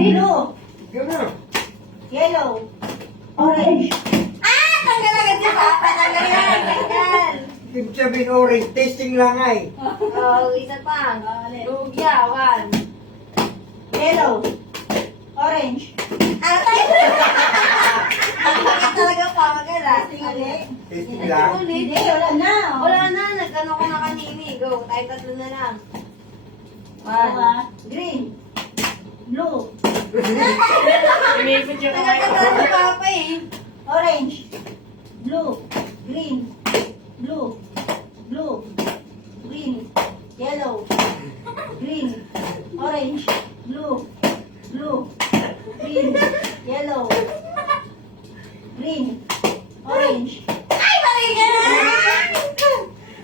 Blue. Gano'n. Yellow. Orange. Tanggal agad si Papa. Tanggal yan. Tanggal. Ibig sabihin orange, tasting lang ay. Oh, isa pa. Lugya. 1. Yellow. Orange. Atay! Bakit talaga pamagal ah? Tingali. Tasting lang. Ulit. Hindi, wala na. Wala na. Nagkano ko na kanini. Go. Tayo tatlo na lang. Dalawa. Green. Blue. Umipot yung kamay ko. Si Papa eh. Orange. Blue. Green. Blue. Blue. Green. Yellow. Green. Orange. Blue. Blue. Green. Yellow. Green. Orange. Ay, mali ka na!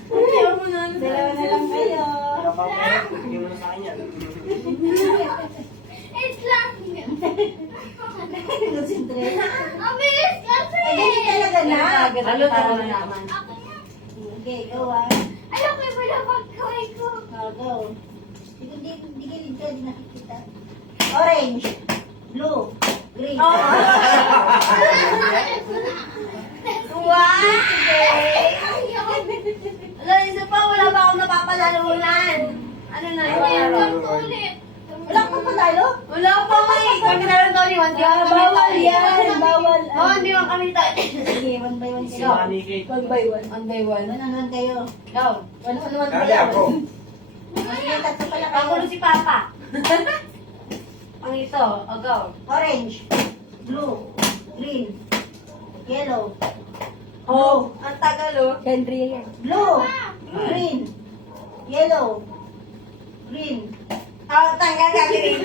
Ayaw mo na. Dalawa na lang kayo. Bigyan mo na sa kanya. It's lang. Concentrate. Ang bilis kasi. Ay, hindi talaga na. Ano tayo naman? Ako na. Okay, go ah. Ayoko yung pinapagkaway ko. Oh, go. Hindi gilid ka, di nakikita. Orange. Blue. Green. Oh. Wow! Wala, isa pa. Wala pa akong napapalalunan. Ano na yung Ayoko ulit. Wala kang patalo? Wala pa eh. Kami na lang daw ni Juan. Bawal yan. Bawal. Oo, hindi mo kami tayo. Sige, one by one Si kayo. Manny Kate. One by one. One by one. One on one kayo. Go. One on one Dali kayo. ako. Sige, tatlo pala kayo. Pagulo si Papa. Ang ito. O, go. Orange. Blue. Green. Yellow. Oh, ang tagal oh. Henry. Blue. Green. Yellow. Green. Oh, tanggal ka green.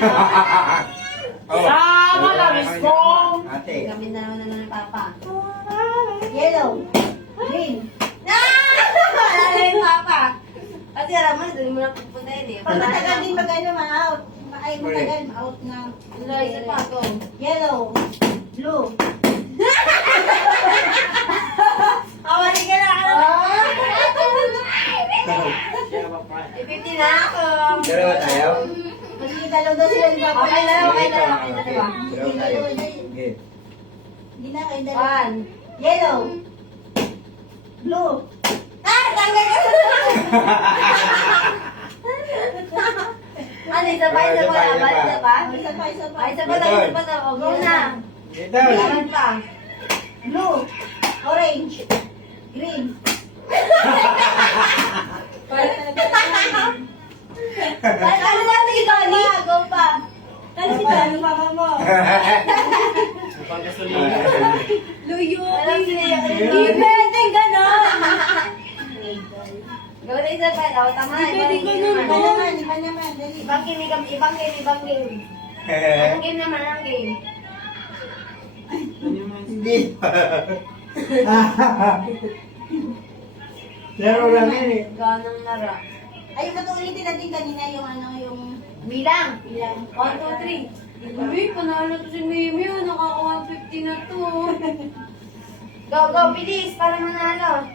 Sama na, Miss Kong! Ate. Kami na naman ng Papa. Yellow. Green. Wala na yung Papa. Kasi alam mo, dali mo na pupuntahin eh. Pag matagal din mag-ano, ma-out. Ay, matagal, out na. Wala, isa pa. Go. Yellow. Blue. Awali ka na. Ay, 50 na ako. Dalawa tayo? Magkikitalo daw sila ni Papa. Okay, dalawa. Okay, dalawa. Dalawa tayo. Okay. Hindi na kayo dalawa. 1. Yellow. Blue. Tanggal ka Ano, isa pa, isa pa. Isa pa? Oh, isa pa, isa pa. Ay, isa pa daw, isa pa daw. O, go na. Ito. Kailangan pa. Blue. Orange. Green. Ano ba si Tony? Go pa. Kala si Tani, mama mo. Luyo. Alam sila yung Hindi pwede gano'n. Go na isa pa. O, tama. Pwede gano'n. Iba naman, iba naman. Dali. Ibang game, ibang game, ibang game. Anong game naman, anong game? Hindi. Laro lang yun eh. Ganang nara. Ay, ulitin natin kanina yung ano, yung Bilang. bilang. 1, 2, 3. Uy, panalo to si Mimi. Nakaka 150 na to. Go, go, bilis. Para manalo.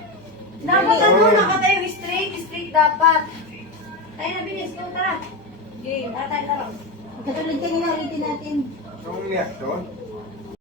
Dapat ano, nakatayo straight. Straight dapat. Tayo na, bilis. Go, tara. Okay, tara tayo, tara. Katulad kanina, ulitin natin. Ang reaction?